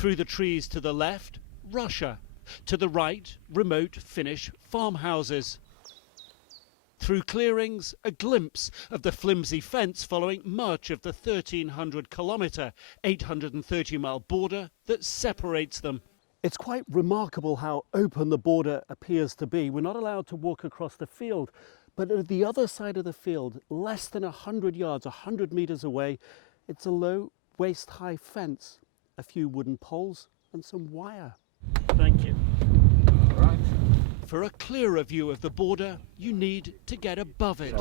Through the trees to the left, Russia. To the right, remote Finnish farmhouses. Through clearings, a glimpse of the flimsy fence following much of the 1,300-kilometre, 830-mile border that separates them. It's quite remarkable how open the border appears to be. We're not allowed to walk across the field, but at the other side of the field, less than 100 yards, 100 metres away, it's a low, waist-high fence, a few wooden poles and some wire. Thank you. All right. For a clearer view of the border, you need to get above it.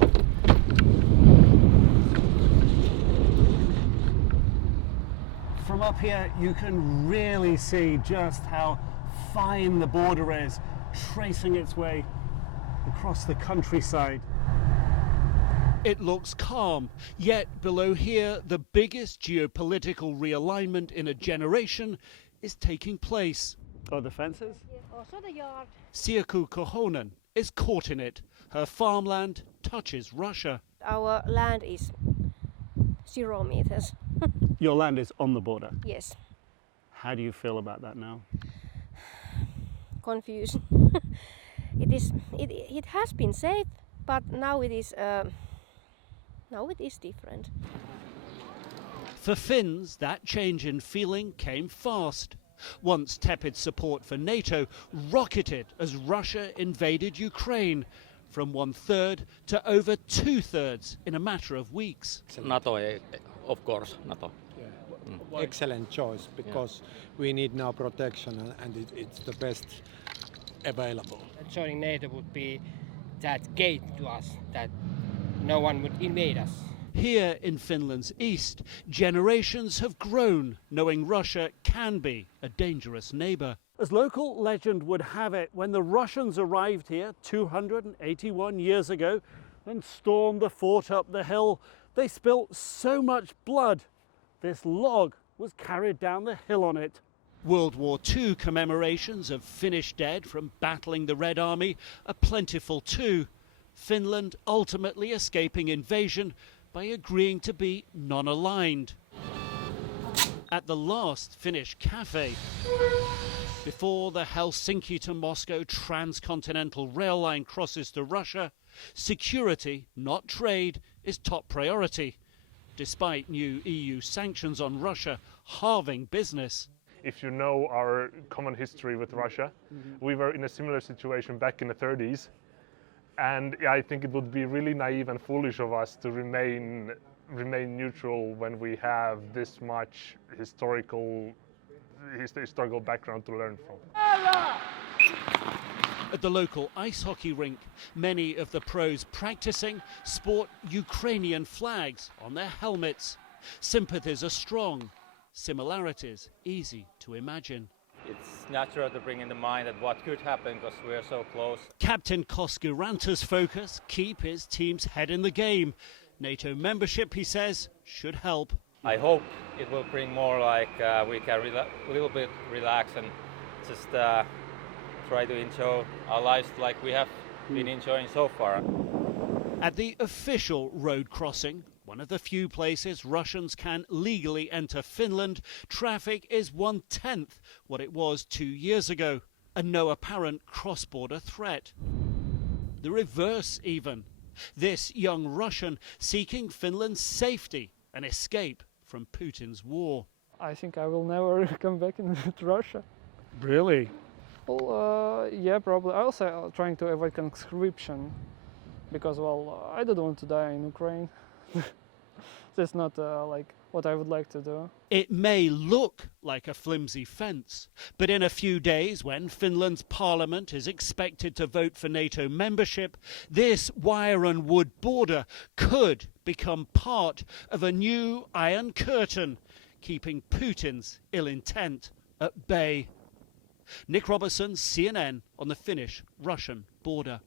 From up here, you can really see just how fine the border is, tracing its way across the countryside. It looks calm, yet below here, the biggest geopolitical realignment in a generation is taking place. Oh, the fences? Also the yard. Siaku Kohonen is caught in it. Her farmland touches Russia. Our land is 0 meters. Your land is on the border? Yes. How do you feel about that now? Confused. It has been safe, but now it is different. For Finns, that change in feeling came fast. Once tepid support for NATO rocketed as Russia invaded Ukraine, from 1/3 to over 2/3 in a matter of weeks. NATO, of course, NATO. Yeah. Excellent choice, because we need now protection, and it's the best available. Joining NATO would be that gate to us, that no one would invade us. Here in Finland's east, generations have grown knowing Russia can be a dangerous neighbour. As local legend would have it, when the Russians arrived here 281 years ago and stormed the fort up the hill, they spilt so much blood, this log was carried down the hill on it. World War II commemorations of Finnish dead from battling the Red Army are plentiful too. Finland ultimately escaping invasion by agreeing to be non-aligned. At the last Finnish cafe, before the Helsinki to Moscow transcontinental rail line crosses to Russia, security, not trade, is top priority, despite new EU sanctions on Russia halving business. If you know our common history with Russia, we were in a similar situation back in the 30s. And I think it would be really naive and foolish of us to remain neutral when we have this much historical background to learn from. At the local ice hockey rink, many of the pros practicing sport Ukrainian flags on their helmets. Sympathies are strong, similarities easy to imagine. It's natural to bring in the mind that what could happen because we're so close. Captain Koskiranta's focus, keep his team's head in the game. NATO membership, he says, should help. I hope it will bring more like we can a little bit relax and just try to enjoy our lives like we have been enjoying so far. At the official road crossing, one of the few places Russians can legally enter Finland, traffic is 1/10 what it was 2 years ago, and no apparent cross-border threat. The reverse even. This young Russian seeking Finland's safety and escape from Putin's war. I think I will never come back to Russia. Really? Well, yeah, probably. I also trying to avoid conscription because, well, I don't want to die in Ukraine. That's not like what I would like to do. It may look like a flimsy fence, but in a few days, when Finland's parliament is expected to vote for NATO membership, this wire and wood border could become part of a new Iron Curtain, keeping Putin's ill intent at bay. Nick Robertson, CNN, on the Finnish-Russian border.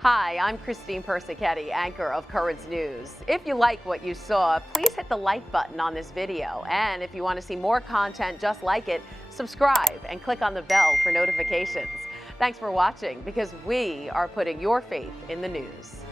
Hi, I'm Christine Persichetti, anchor of Currents News. If you like what you saw, please hit the like button on this video. And if you want to see more content just like it, subscribe and click on the bell for notifications. Thanks for watching, because we are putting your faith in the news.